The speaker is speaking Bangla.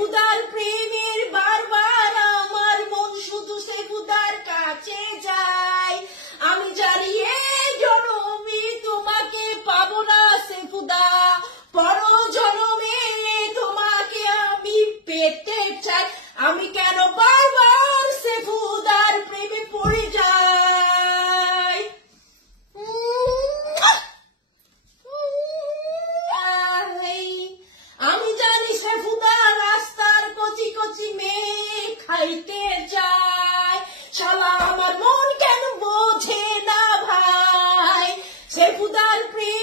সেফুদার প্রেমের বারবার আমার মন শুধু সেফুদার কাছে যায়। আমি জানি এই জনমে তোমাকে পাবো না সেফুদা, পর জনমে তোমাকে আমি পেতে চাই। আমি কেন বারবার সেফুদার প্রেমে পড়ে যাই। আমি জানি সেফুদা রাস্তার কচি কচি মেয়ে খাইতে চায়, শালা আমার মন কেন বোঝে না ভাই। সেফুদার প্রেম